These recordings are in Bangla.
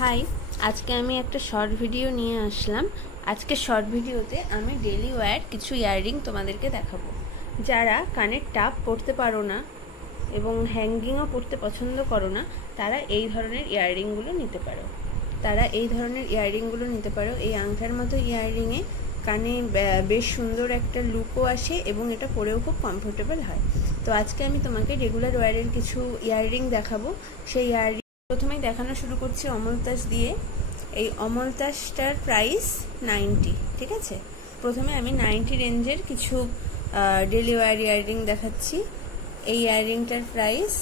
হাই, আজকে আমি একটা শর্ট ভিডিও নিয়ে আসলাম। আজকে শর্ট ভিডিওতে আমি ডেলি ওয়্যার কিছু ইয়াররিং তোমাদেরকে দেখাবো। যারা কানের টাপ পরতে পারো না এবং হ্যাঙ্গিংও পরতে পছন্দ করো না, তারা এই ধরনের ইয়াররিংগুলো নিতে পারো। এই আংটার মতো ইয়াররিংয়ে কানে বেশ সুন্দর একটা লুকও আসে এবং এটা পরেও খুব কমফোর্টেবল হয়। তো আজকে আমি তোমাকে রেগুলার ওয়্যারের কিছু ইয়াররিং দেখাবো। সেই ইয়াররিং প্রথমেই দেখানো শুরু করছি অমলতাস দিয়ে। এই অমলতাসটার প্রাইস 90, ঠিক আছে। প্রথমে আমি 90 রেঞ্জের কিছু ডেলি ওয়্যার ইয়াররিং দেখাচ্ছি। এই ইয়াররিংটার প্রাইস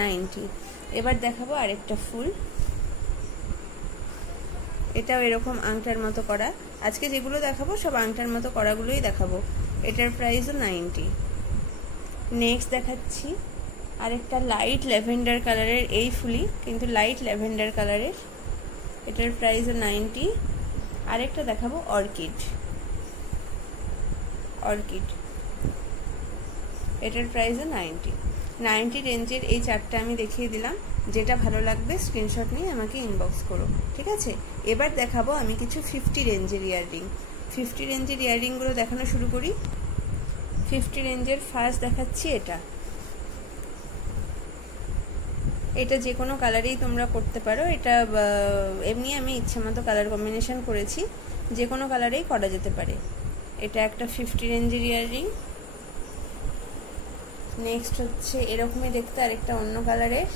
90। এবার দেখাবো আরেকটা ফুল, এটাও এরকম আংটার মতো করা। আজকে যেগুলো দেখাবো সব আংটার মতো করাগুলোই দেখাবো। এটার প্রাইসও 90। নেক্সট দেখাচ্ছি আরেকটা লাইট ল্যাভেন্ডার কালারের এই ফুলি, কিন্তু লাইট ল্যাভেন্ডার কালারের, এটার প্রাইসও 90। আরেকটা দেখাবো অর্কিড, এটার প্রাইসও 90 রেঞ্জের। এই চারটা আমি দেখিয়ে দিলাম। যেটা ভালো লাগবে স্ক্রিনশট নিয়ে আমাকে ইনবক্স করো, ঠিক আছে। এবার দেখাবো আমি কিছু 50 রেঞ্জের ইয়াররিং। 50 রেঞ্জের ইয়াররিংগুলো দেখানো শুরু করি। 50 রেঞ্জের ফার্স্ট দেখাচ্ছি এটা যে কোনো কালারেই তোমরা করতে পারো। এটা এমনি আমি ইচ্ছে মতো কালার কম্বিনেশন করেছি, যে কোনো কালারেই করা যেতে পারে। এটা একটা 50 রেঞ্জের ইয়াররিং। নেক্সট হচ্ছে এরকমই দেখতে আরেকটা অন্য কালারের,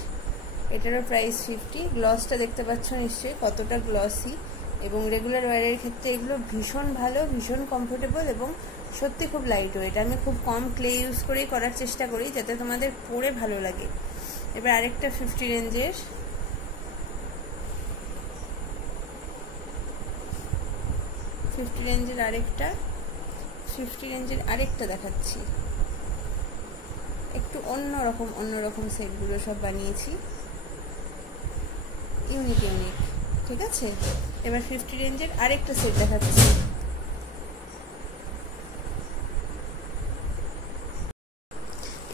এটারও প্রাইস 50। গ্লসটা দেখতে পাচ্ছ নিশ্চয়ই কতটা গ্লসি, এবং রেগুলার ওয়্যারের ক্ষেত্রে এগুলো ভীষণ ভালো, ভীষণ কমফোর্টেবল এবং সত্যি খুব লাইট ওয়েট। আমি খুব কম ক্লে ইউজ করেই করার চেষ্টা করি যাতে তোমাদের পরে ভালো লাগে। এবার আরেকটা 50 রেঞ্জের আরেকটা দেখাচ্ছি। একটু অন্যরকম সেটগুলো সব বানিয়েছি, ইউনিক, ঠিক আছে। এবার 50 রেঞ্জের আরেকটা সেট দেখাচ্ছি।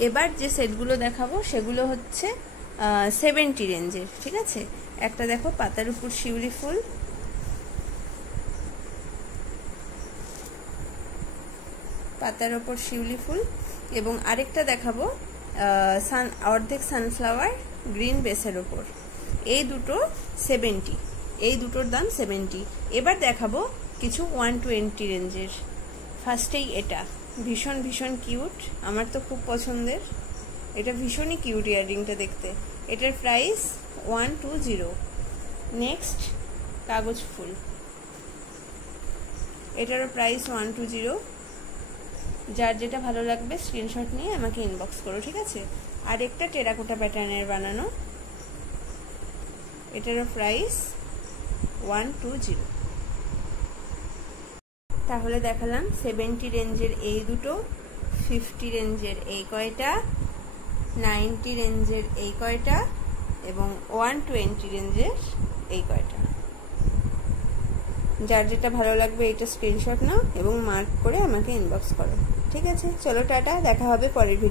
এবার যে সেটগুলো দেখাবো সেগুলো হচ্ছে 70 রেঞ্জের, ঠিক আছে। একটা দেখো পাতার উপর শিউলি ফুল, এবং আরেকটা দেখাবো অর্ধেক সানফ্লাওয়ার গ্রিন বেসের ওপর। এই দুটো 70, এই দুটোর দাম 70। এবার দেখাবো কিছু 120 রেঞ্জের। ফার্স্টেই এটা ভীষণ কিউট, আমার তো খুব পছন্দের। এটা ভীষণই কিউট ইয়াররিংটা দেখতে। এটার প্রাইস 120। নেক্সট কাগজ ফুল, এটারও প্রাইস 120। যার যেটা ভালো লাগবে স্ক্রিনশট নিয়ে আমাকে ইনবক্স করো, ঠিক আছে। আর একটা টেরাকোটা প্যাটার্নের বানানো, এটারও প্রাইস 120। তাহলে দেখালাম 70 রেঞ্জের এই দুটো, 50 রেঞ্জের এই কয়টা, 90 রেঞ্জের এই কয়টা এবং 120 রেঞ্জের এই কয়টা। যার যেটা ভালো লাগবে এটা স্ক্রিনশট নাও এবং মার্ক করে আমাকে ইনবক্স করো, ঠিক আছে। চলো টাটা, দেখা হবে পরের ভিডিও।